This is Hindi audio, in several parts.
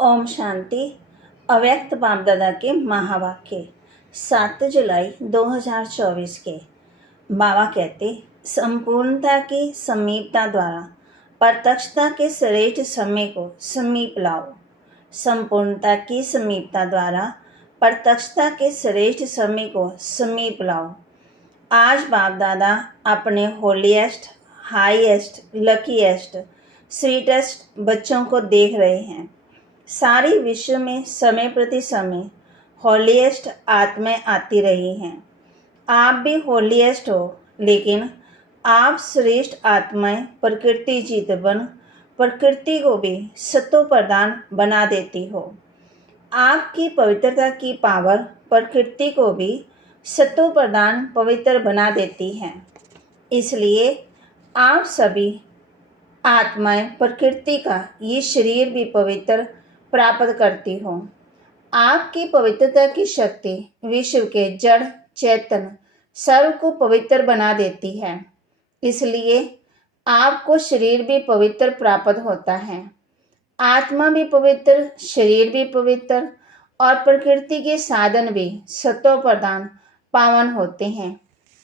ओम शांति। अव्यक्त बाप दादा के महावाक्य 7 जुलाई 2024 के बाबा कहते, संपूर्णता की समीपता द्वारा प्रत्यक्षता के श्रेष्ठ समय को समीप लाओ। संपूर्णता की समीपता द्वारा प्रत्यक्षता के श्रेष्ठ समय को समीप लाओ। आज बाप दादा अपने होलीएस्ट, हाईएस्ट, लकीएस्ट, स्वीटेस्ट बच्चों को देख रहे हैं। सारी विश्व में समय प्रति समय होलीएस्ट आत्माएं आती रही हैं। आप भी होलीएस्ट हो, लेकिन आप श्रेष्ठ आत्माएं प्रकृति जीत बन प्रकृति को भी सतो प्रदान बना देती हो। आपकी पवित्रता की पावर प्रकृति को भी सतो प्रदान पवित्र बना देती है। इसलिए आप सभी आत्माएं प्रकृति का ये शरीर भी पवित्र प्राप्त करती हो। आपकी पवित्रता की शक्ति विश्व के जड़ चेतन सर्व को पवित्र बना देती है। इसलिए आपको शरीर भी पवित्र प्राप्त होता है। आत्मा भी पवित्र, शरीर भी पवित्र और प्रकृति के साधन भी सतो प्रदान पावन होते हैं।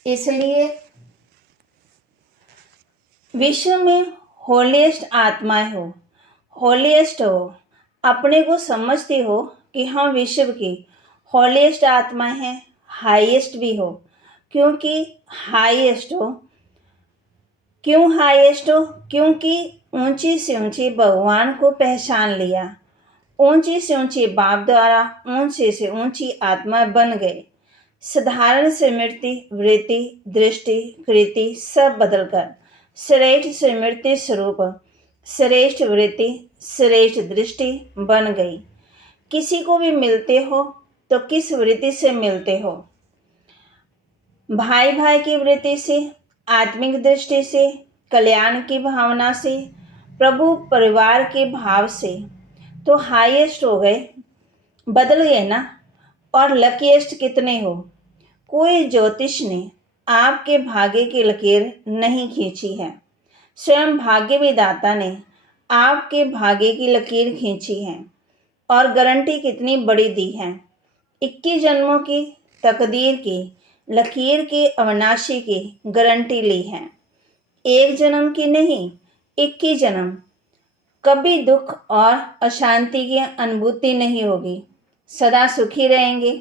इसलिए विश्व में होलीएस्ट आत्माएं हो, होलीएस्ट हो। अपने को समझते हो कि हम विश्व की होलीएस्ट आत्माएं हैं, हाईएस्ट भी हो। क्योंकि हाईएस्ट हो, क्यों हाईएस्ट हो? क्योंकि ऊंची से ऊंची भगवान को पहचान लिया, ऊंची से ऊंची बाप द्वारा ऊंची से ऊंची आत्मा बन गए। साधारण से मृत्यु, वृत्ति, दृष्टि, कृति सब बदलकर श्रेष्ठ से मृत्यु स्वरूप श्रेष्ठ वृत्ति, श्रेष्ठ दृष्टि बन गई। किसी को भी मिलते हो तो किस वृत्ति से मिलते हो? भाई भाई की वृत्ति से, आत्मिक दृष्टि से, कल्याण की भावना से, प्रभु परिवार के भाव से, तो हाईएस्ट हो गए, बदल गए ना। और लकीएस्ट कितने हो? कोई ज्योतिष ने आपके भाग्य की लकीर नहीं खींची है, स्वयं भाग्य विधाता ने आपके भाग्य की लकीर खींची है। और गारंटी कितनी बड़ी दी है, 21 जन्मों की तकदीर की लकीर की अविनाशी की गारंटी ली है। एक जन्म की नहीं, 21 जन्म। कभी दुख और अशांति की अनुभूति नहीं होगी, सदा सुखी रहेंगे।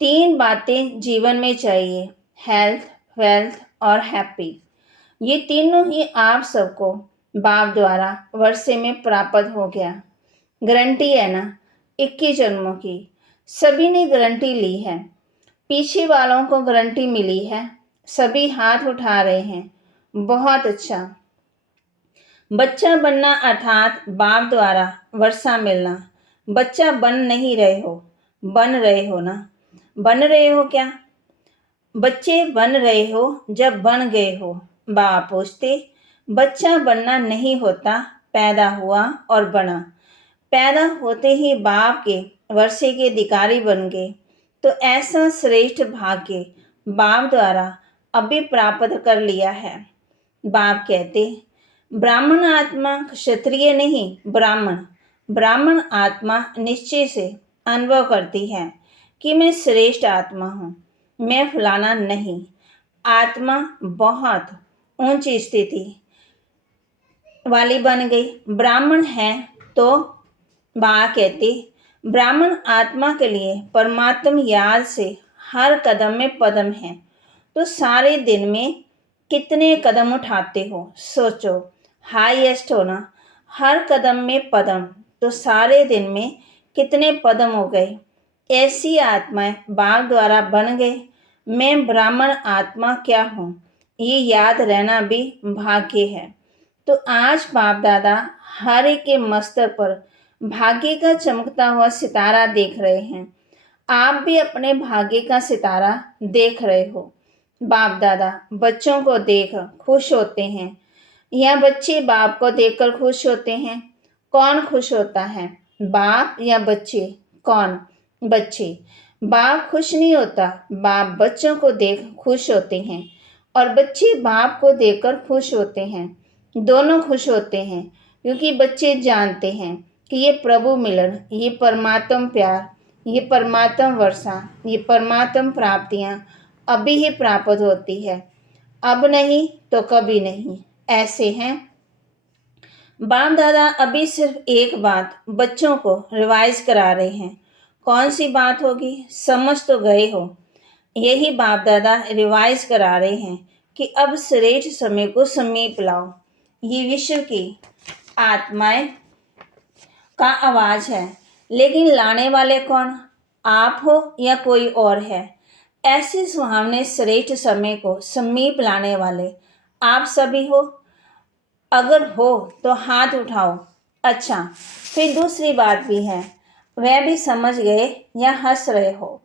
3 बातें जीवन में चाहिए, हेल्थ, वेल्थ और हैप्पी। ये तीनों ही आप सबको बाप द्वारा वर्षे में प्राप्त हो गया। गारंटी है ना, 21 जन्मों की। सभी ने गारंटी ली है। पीछे वालों को गारंटी मिली है, सभी हाथ उठा रहे हैं। बहुत अच्छा। बच्चा बनना अर्थात बाप द्वारा वर्षा मिलना। बच्चा बन नहीं रहे हो, बन रहे हो ना। बन रहे हो क्या? बच्चे बन रहे हो जब बन गए हो। बाबा पूछते, बच्चा बनना नहीं होता, पैदा हुआ और बना। पैदा होते ही बाप के वर्षे के अधिकारी बन गए। तो ऐसा श्रेष्ठ भाग्य बाप द्वारा अभी प्राप्त कर लिया है। बाप कहते, ब्राह्मण आत्मा क्षत्रिय नहीं, ब्राह्मण। ब्राह्मण आत्मा निश्चय से अनुभव करती है कि मैं श्रेष्ठ आत्मा हूँ, मैं फलाना नहीं। आत्मा बहुत ऊंची स्थिति वाली बन गई। ब्राह्मण है तो बाबा कहते, ब्राह्मण आत्मा के लिए परमात्मा याद से हर कदम में पदम है। तो सारे दिन में कितने कदम उठाते हो? सोचो, हाईएस्ट हो ना, हर कदम में पदम, तो सारे दिन में कितने पदम हो गए। ऐसी आत्माएं बाप द्वारा बन गए। मैं ब्राह्मण आत्मा क्या हूँ, ये याद रहना भी भाग्य है। तो आज बाप दादा हर एक के मस्तक पर भाग्य का चमकता हुआ सितारा देख रहे हैं। आप भी अपने भाग्य का सितारा देख रहे हो। बाप दादा बच्चों को देख खुश होते हैं, या बच्चे बाप को देखकर खुश होते हैं? कौन खुश होता है, बाप या बच्चे? कौन? बच्चे। बाप खुश नहीं होता, बाप बच्चों को देख खुश होते हैं और बच्चे बाप को देखकर खुश होते हैं। दोनों खुश होते हैं, क्योंकि बच्चे जानते हैं कि ये प्रभु मिलन, ये परमात्म प्यार, ये परमात्म वर्षा, ये परमात्म प्राप्तियां अभी ही प्राप्त होती है, अब नहीं तो कभी नहीं। ऐसे हैं बाप दादा अभी सिर्फ एक बात बच्चों को रिवाइज करा रहे हैं। कौन सी बात होगी, समझ तो गए हो। यही बाप दादा रिवाइज करा रहे हैं कि अब श्रेष्ठ समय को समीप लाओ। ये विश्व की आत्माएं का आवाज है, लेकिन लाने वाले कौन, आप हो या कोई और है। ऐसे सुहावने श्रेष्ठ समय को समीप लाने वाले आप सभी हो। अगर हो तो हाथ उठाओ। अच्छा, फिर दूसरी बात भी है, वह भी समझ गए या हंस रहे हो।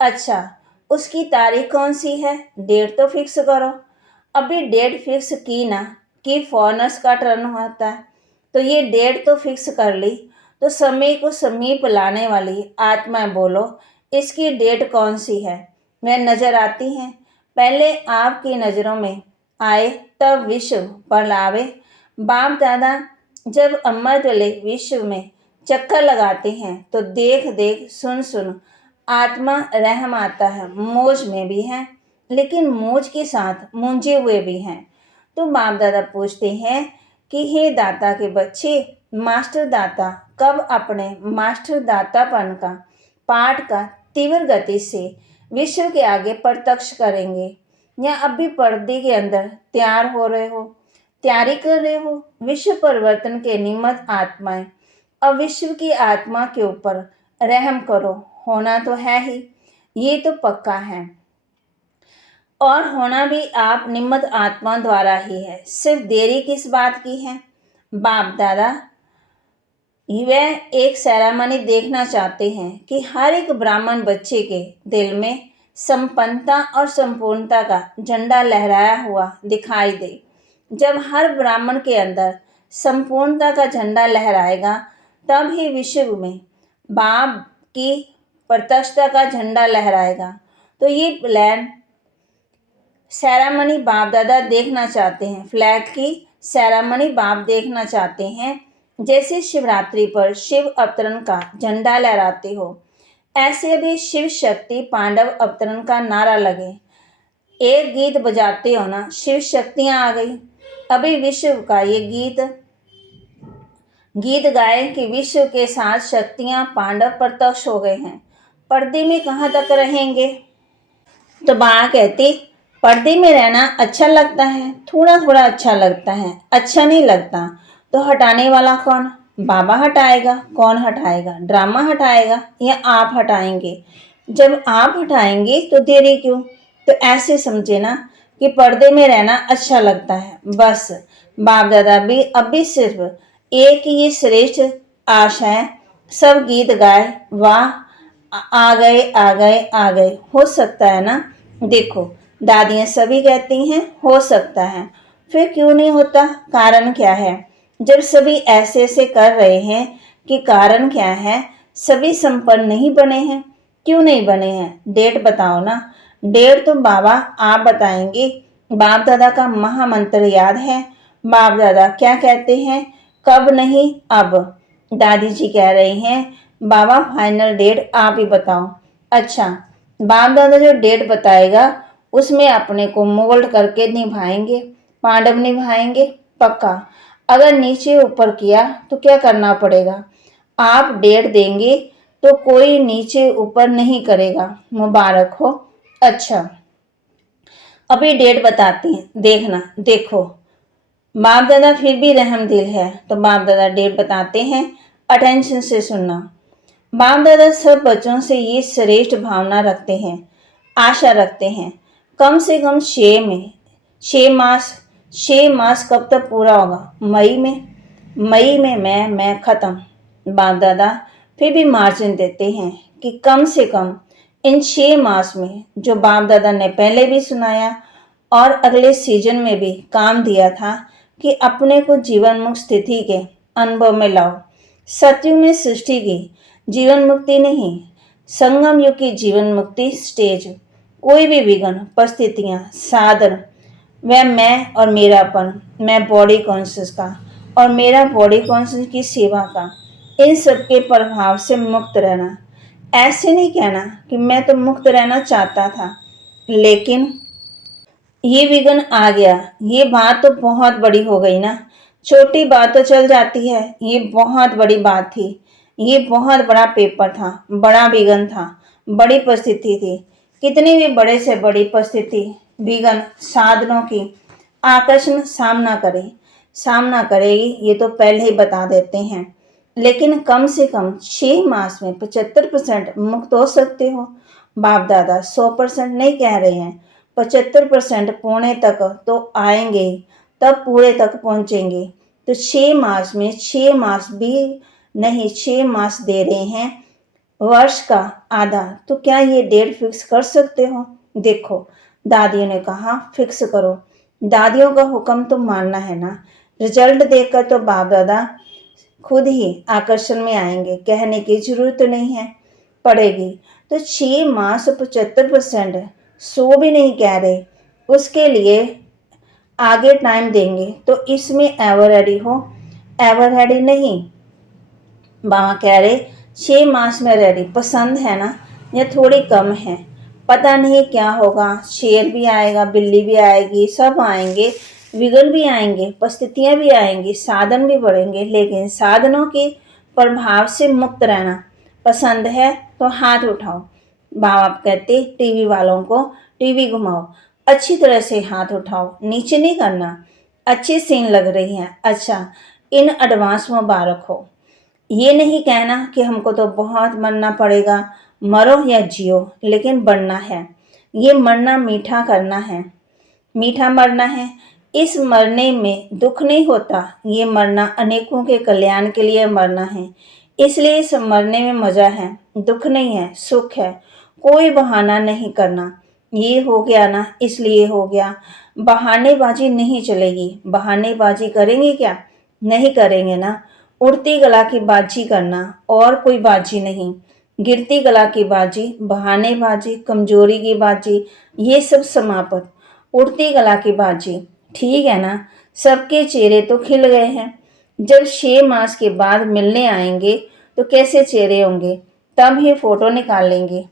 अच्छा, उसकी तारीख कौन सी है, डेट तो फिक्स करो। अभी डेट फिक्स की ना कि फॉरनर्स का टर्न होता है, तो ये डेट तो फिक्स कर ली, तो समय को समीप लाने वाली आत्मा बोलो, इसकी डेट कौन सी है। वह नजर आती हैं, पहले आपकी नज़रों में आए तब विश्व पर लावे। बाप दादा जब अमृतले विश्व में चक्कर लगाते हैं तो देख देख सुन सुन आत्मा रहम आता है। मौज में भी हैं, लेकिन मौज के साथ मूंझे हुए भी हैं। तो बाप दादा पूछते हैं कि हे दाता के बच्चे, मास्टर दाता कब अपने मास्टर दातापन का पाठ का तीव्र गति से विश्व के आगे प्रत्यक्ष करेंगे, या अभी पर्दे के अंदर तैयार हो रहे हो, तैयारी कर रहे हो। विश्व परिवर्तन के निमित्त आत्माएं, अब विश्व की आत्मा के ऊपर रहम करो। होना तो है ही, ये तो पक्का है, और होना भी आप निमित्त आत्मा द्वारा ही है। सिर्फ देरी किस बात की है। बाप दादा वह एक सेरेमनी देखना चाहते हैं कि हर एक ब्राह्मण बच्चे के दिल में संपन्नता और संपूर्णता का झंडा लहराया हुआ दिखाई दे। जब हर ब्राह्मण के अंदर संपूर्णता का झंडा लहराएगा, तब ही विश्व में बाप की प्रत्यक्षता का झंडा लहराएगा। तो ये प्लान सेरेमनी बाप दादा देखना चाहते हैं, फ्लैग की सेरेमनी बाप देखना चाहते हैं। जैसे शिवरात्रि पर शिव अवतरण का झंडा लहराते हो, ऐसे भी शिव शक्ति पांडव अवतरण का नारा लगे। एक गीत बजाते हो ना, शिव शक्तियां आ गई। अभी विश्व का ये गीत गाए कि विश्व के साथ शक्तियां पांडव प्रत्यक्ष हो गए हैं। पर्दे में कहाँ तक रहेंगे। तो माँ कहती, पर्दे में रहना अच्छा लगता है, थोड़ा थोड़ा अच्छा लगता है, अच्छा नहीं लगता तो हटाने वाला कौन, बाबा हटाएगा। कौन हटाएगा, ड्रामा हटाएगा या आप हटाएंगे। जब आप हटाएंगे तो देरी क्यों। तो ऐसे समझे ना कि पर्दे में रहना अच्छा लगता है। बस बाप दादा भी अभी सिर्फ एक ही श्रेष्ठ आशा है, सब गीत गाए, वाह आ गए आ गए आ गए। हो सकता है ना, देखो दादियाँ सभी कहती हैं हो सकता है, फिर क्यों नहीं होता, कारण क्या है। जब सभी ऐसे ऐसे कर रहे हैं कि कारण क्या है, सभी संपन्न नहीं बने हैं। क्यों नहीं बने हैं, डेट बताओ ना। डेट तो बाबा आप बताएंगे। बाप दादा का महामंत्र याद है। बाप दादा क्या कहते हैं, कब नहीं अब। दादी जी कह रही हैं बाबा फाइनल डेट आप ही बताओ। अच्छा, बाप दादा जो डेट बताएगा उसमें अपने को मोल्ड करके निभाएंगे, पांडव निभाएंगे पक्का। अगर नीचे ऊपर किया तो क्या करना पड़ेगा, आप डेट देंगे तो कोई नीचे ऊपर नहीं करेगा, मुबारक हो। अच्छा, अभी डेट बताते हैं, देखना देखो। बाप दादा फिर भी रहम दिल है, तो बाप दादा डेट बताते हैं, अटेंशन से सुनना। बाप दादा सब बच्चों से ये श्रेष्ठ भावना रखते हैं, आशा रखते हैं। कम से कम 6 मास कब तक पूरा होगा, मई में मैं ख़त्म। बाप दादा फिर भी मार्जिन देते हैं कि कम से कम इन 6 मास में, जो बाप दादा ने पहले भी सुनाया और अगले सीजन में भी काम दिया था, कि अपने को जीवन मुक्त स्थिति के अनुभव में लाओ। सतयुग में सृष्टि की जीवन मुक्ति नहीं, संगम युग की जीवन मुक्ति स्टेज। कोई भी विघ्न, परिस्थितियाँ, साधन, वह मैं और मेरापन, मैं बॉडी कॉन्शियस का और मेरा बॉडी कॉन्शियस की सेवा का, इन सब के प्रभाव से मुक्त रहना। ऐसे नहीं कहना कि मैं तो मुक्त रहना चाहता था, लेकिन ये विघ्न आ गया। ये बात तो बहुत बड़ी हो गई ना। छोटी बात तो चल जाती है, ये बहुत बड़ी बात थी। ये बहुत बड़ा पेपर था, बड़ा विघ्न था, बड़ी परिस्थिति थी। कितनी भी बड़े से बड़ी परिस्थिति, विघ्न, साधनों की आकर्षण सामना करेगी, ये तो पहले ही बता देते हैं। लेकिन कम से कम 6 मास में 75% मुक्त हो सकते हो। बाप दादा 100% नहीं कह रहे हैं, 75% पौने तक तो आएंगे ही, तब पूरे तक पहुंचेंगे। तो 6 मास में 6 मास भी नहीं, 6 मास दे रहे हैं, वर्ष का आधा। तो क्या ये डेट फिक्स कर सकते हो? देखो, दादियों ने कहा फिक्स करो। दादियों का हुक्म तो मानना है ना। रिजल्ट देखकर तो बाप दादा खुद ही आकर्षण में आएंगे, कहने की जरूरत नहीं है पड़ेगी। तो 6 मास 75%, 100 भी नहीं कह रहे, उसके लिए आगे टाइम देंगे। तो इसमें एवर रेडी हो, एवर रेडी नहीं। बाबा कह रहे 6 मास में रेडी, पसंद है ना, या थोड़ी कम है, पता नहीं क्या होगा। शेर भी आएगा, बिल्ली भी आएगी, सब आएंगे, विघ्न भी आएंगे, परिस्थितियां भी आएंगी, साधन भी बढ़ेंगे, लेकिन साधनों के प्रभाव से मुक्त रहना पसंद है तो हाथ उठाओ। बाबा कहते टीवी वालों को टीवी घुमाओ, अच्छी तरह से हाथ उठाओ, नीचे नहीं करना। अच्छी सीन लग रही है, अच्छा, इन एडवांस मुबारक हो। ये नहीं कहना कि हमको तो बहुत मरना पड़ेगा, मरो या जियो, लेकिन बढ़ना है। ये मरना मीठा करना है, मीठा मरना है। इस मरने में दुख नहीं होता, ये मरना अनेकों के कल्याण के लिए मरना है। इसलिए इस मरने में मजा है, दुख नहीं है, सुख है। कोई बहाना नहीं करना, ये हो गया ना इसलिए हो गया। बहानेबाजी नहीं चलेगी। बहानेबाजी करेंगे क्या? नहीं करेंगे ना। उड़ती कला की बाजी करना, और कोई बाजी नहीं। गिरती कला की बाजी, बहानेबाजी, कमजोरी की बाजी, ये सब समाप्त। उड़ती कला की बाजी, ठीक है ना। सबके चेहरे तो खिल गए हैं। जब 6 मास के बाद मिलने आएंगे तो कैसे चेहरे होंगे, तब ही फोटो निकाल लेंगे।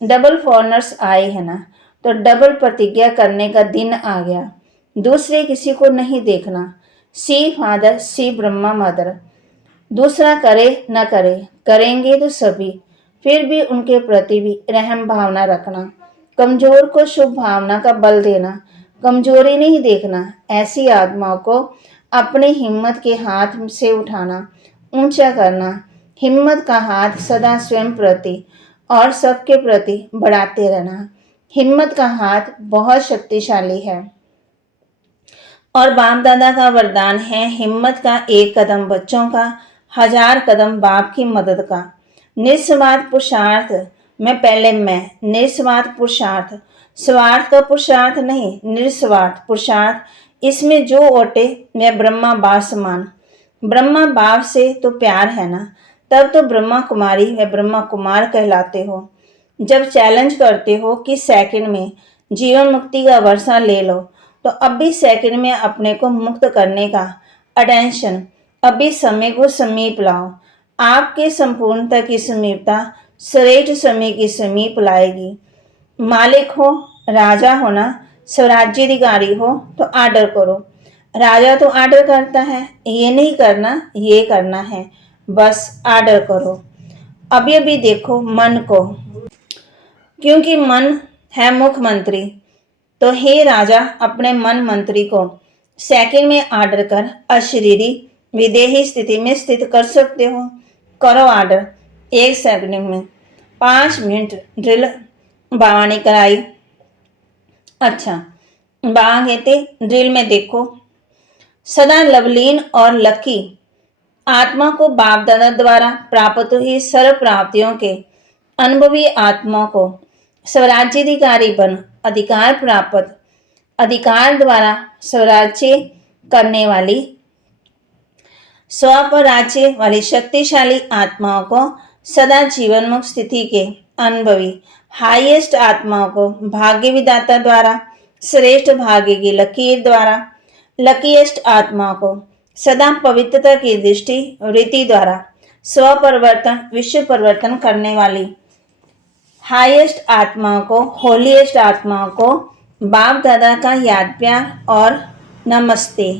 डबल फॉरनर्स आए हैं ना, तो डबल प्रतिज्ञा करने का दिन आ गया। दूसरे किसी को नहीं देखना। सी फादर, सी ब्रह्मा मदर। दूसरा करे न करे, करेंगे तो सभी, फिर भी उनके प्रति भी रहम भावना रखना। कमजोर को शुभ भावना का बल देना, कमजोरी नहीं देखना। ऐसी आत्माओं को अपनी हिम्मत के हाथ से उठाना, ऊंचा करना। हिम्मत का हाथ सदा स्वयं प्रति और सबके प्रति बढ़ाते रहना। हिम्मत का हाथ बहुत शक्तिशाली है, और बाप दादा का वरदान है हिम्मत का 1 कदम बच्चों का, 1000 कदम बाप की मदद का। निस्वार्थ पुरुषार्थ में पहले मैं, निस्वार्थ पुरुषार्थ, स्वार्थ का पुरुषार्थ नहीं, निस्वार्थ पुरुषार्थ। इसमें जो ओटे मैं ब्रह्मा बाप समान। ब्रह्मा बाप से तो प्यार है ना, तब तो ब्रह्मा कुमारी व ब्रह्मा कुमार कहलाते हो। जब चैलेंज करते हो कि सेकंड में जीवन मुक्ति का वर्षा ले लो, तो अभी सेकंड में अपने को मुक्त करने का अटेंशन, अभी समय को समीप लाओ। आपके संपूर्णता की समीपता श्रेष्ठ समय की समीप लाएगी। मालिक हो, राजा हो ना, स्वराज्याधिकारी हो तो आर्डर करो। राजा तो आर्डर करता है, ये नहीं करना, ये करना है, बस आर्डर करो। अभी अभी देखो मन को, क्योंकि मन है मुख्यमंत्री। तो हे राजा, अपने मन मंत्री को सेकंड में आर्डर कर अशरीरी विदेही स्थिति में स्थित कर सकते हो। करो आर्डर 1 सेकंड में। 5 मिनट ड्रिल बाबा ने कराई। अच्छा, बाबा कहते ड्रिल में देखो, सदा लवलीन और लकी आत्मा को बाप दादा द्वारा प्राप्त हुई सर्व प्राप्तियों के अनुभवी आत्मा को स्वराज्याधिकारी बन अधिकार प्राप्त, अधिकार द्वारा स्वराज्य करने वाली, स्वपराज्य वाली शक्तिशाली आत्माओं को सदा जीवन मुक्त स्थिति के अनुभवी हाईएस्ट आत्माओं को भाग्य विदाता द्वारा, श्रेष्ठ भाग्य की लकीर द्वारा, लकीएस्ट आत्माओं को सदा पवित्रता की दृष्टि रीति द्वारा स्व परिवर्तन, विश्व परिवर्तन करने वाली हाईएस्ट आत्माओं को, होलीएस्ट आत्माओं को बाप दादा का याद प्यार और नमस्ते।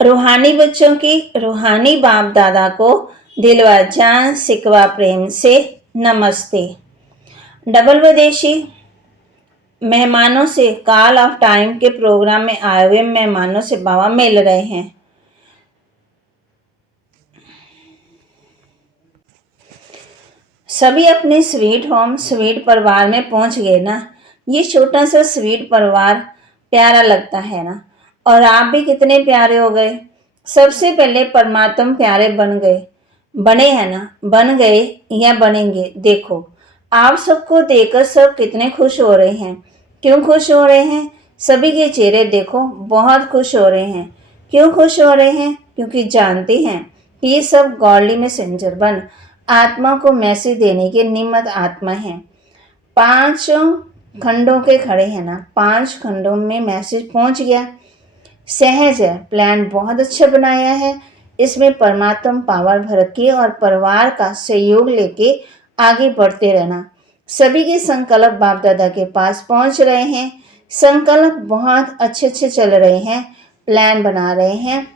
रूहानी बच्चों की रूहानी बाप दादा को दिलवा जान सिकवा प्रेम से नमस्ते। डबल विदेशी मेहमानों से, कॉल ऑफ टाइम के प्रोग्राम में आए हुए मेहमानों से बाबा मिल रहे हैं। सभी अपने स्वीट होम, स्वीट परिवार में पहुंच गए ना। ये छोटा सा स्वीट परिवार प्यारा लगता है ना, और आप भी कितने प्यारे हो गए। सबसे पहले परमात्मा प्यारे बन गए, बने हैं ना, बन गए या बनेंगे। देखो आप सबको देखकर सब कितने खुश हो रहे हैं। क्यों खुश हो रहे हैं? सभी के चेहरे देखो बहुत खुश हो रहे हैं। क्यों खुश हो रहे हैं? क्योंकि जानते हैं कि ये सब गॉडली मैसेंजर बन आत्मा को मैसेज देने के निमित्त आत्मा हैं। 5 खंडों के खड़े हैं ना, 5 खंडों में मैसेज पहुंच गया। सहज है, प्लान बहुत अच्छा बनाया है। इसमें परमात्मा पावर भर के और परिवार का सहयोग लेके आगे बढ़ते रहना। सभी के संकल्प बाप दादा के पास पहुंच रहे हैं। संकल्प बहुत अच्छे अच्छे चल रहे हैं, प्लान बना रहे हैं।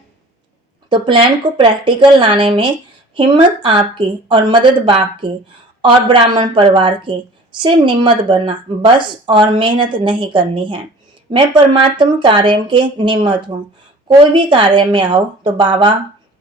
तो प्लान को प्रैक्टिकल लाने में हिम्मत आपकी और मदद बाप की और ब्राह्मण परिवार की। सिर्फ निम्मत बनना बस, और मेहनत नहीं करनी है। मैं परमात्मा कार्य के निमित्त हूँ। कोई भी कार्य में आओ तो बाबा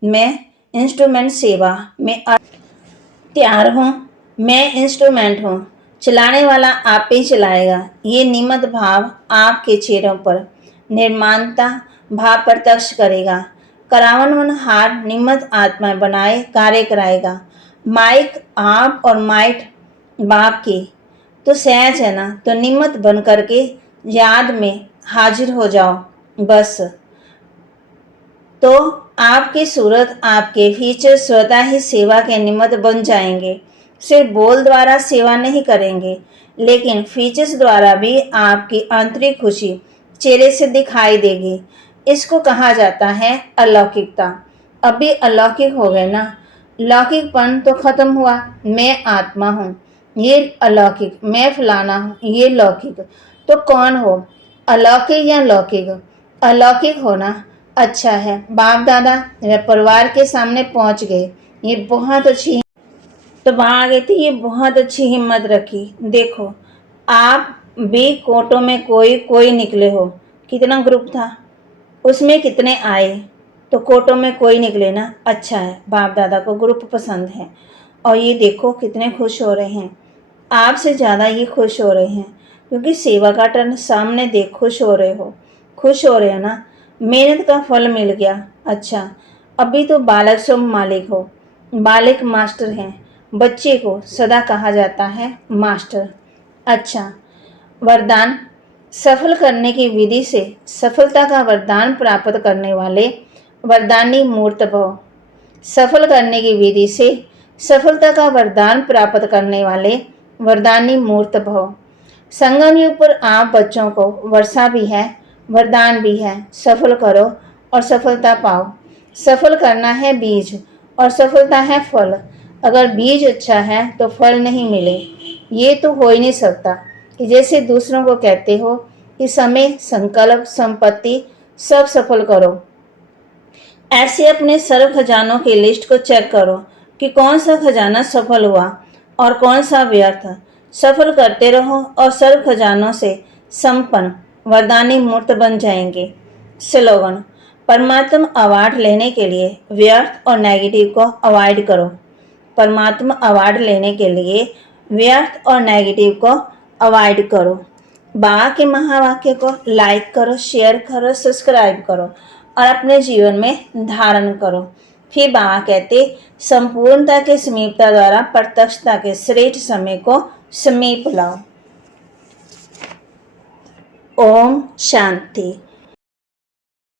मैं इंस्ट्रूमेंट सेवा में तैयार हूँ। मैं इंस्ट्रूमेंट हूँ, चलाने वाला आप ही चलाएगा। ये निमित्त भाव आपके चेहरों पर निर्माणता भाव प्रत्यक्ष करेगा। करावन हार निमित्त आत्मा बनाए कार्य कराएगा। माइक आप और माइट बाप की तो सहज है ना, तो निमित्त बन करके याद में हाजिर हो जाओ बस। तो आपकी सूरत, आपके फीचर स्वतः ही सेवा के निमित्त बन जाएंगे। सिर्फ बोल द्वारा सेवा नहीं करेंगे, लेकिन फीचर्स द्वारा भी आपकी आंतरिक खुशी चेहरे से दिखाई देगी। इसको कहा जाता है अलौकिकता। अभी अलौकिक हो गए ना, लौकिकपन तो खत्म हुआ। मैं आत्मा हूँ, ये अलौकिक। मैं फलाना हूँ, ये लौकिक। तो कौन हो, अलौकिक या लौकिक? अलौकिक होना अच्छा है। बाप दादा परिवार के सामने पहुंच गए, ये बहुत अच्छी। तो वहाँ आ गई थी, ये बहुत अच्छी हिम्मत रखी। देखो आप भी कोटों में कोई कोई निकले हो। कितना ग्रुप था, उसमें कितने आए, तो कोटों में कोई निकले ना। अच्छा है, बाप दादा को ग्रुप पसंद है। और ये देखो कितने खुश हो रहे हैं, आपसे ज़्यादा ये खुश हो रहे हैं, क्योंकि सेवा का टर्न सामने देख खुश हो रहे हो। खुश हो रहे हो ना, मेहनत का फल मिल गया। अच्छा, अभी तो बालक से मालिक हो, बालक मास्टर हैं। बच्चे को सदा कहा जाता है मास्टर। अच्छा, वरदान सफल करने की विधि से सफलता का वरदान प्राप्त करने वाले वरदानी मूर्त भव। सफल करने की विधि से सफलता का वरदान प्राप्त करने वाले वरदानी मूर्त भव। संगम युग पर आप बच्चों को वर्षा भी है, वरदान भी है। सफल करो और सफलता पाओ। सफल करना है बीज और सफलता है फल। अगर बीज अच्छा है तो फल नहीं मिले, ये तो हो ही नहीं सकता। कि जैसे दूसरों को कहते हो कि समय, संकल्प, संपत्ति सब सफल करो, ऐसे अपने सर्व खजानों की लिस्ट को चेक करो कि कौन सा खजाना सफल हुआ और कौन सा व्यर्थ। सफल करते रहो और सर्व खजानों से संपन्न वरदानी मूर्त बन जाएंगे। स्लोगन, परमात्मा अवार्ड लेने के लिए व्यर्थ और नेगेटिव को अवॉइड करो। परमात्मा अवार्ड लेने के लिए व्यर्थ और नेगेटिव को अवॉइड करो। बाबा के महावाक्य को लाइक करो, शेयर करो, सब्सक्राइब करो और अपने जीवन में धारण करो। फिर बाबा कहते, संपूर्णता के समीपता द्वारा प्रत्यक्षता के श्रेष्ठ समय को समीप लाओ। ओम शांति।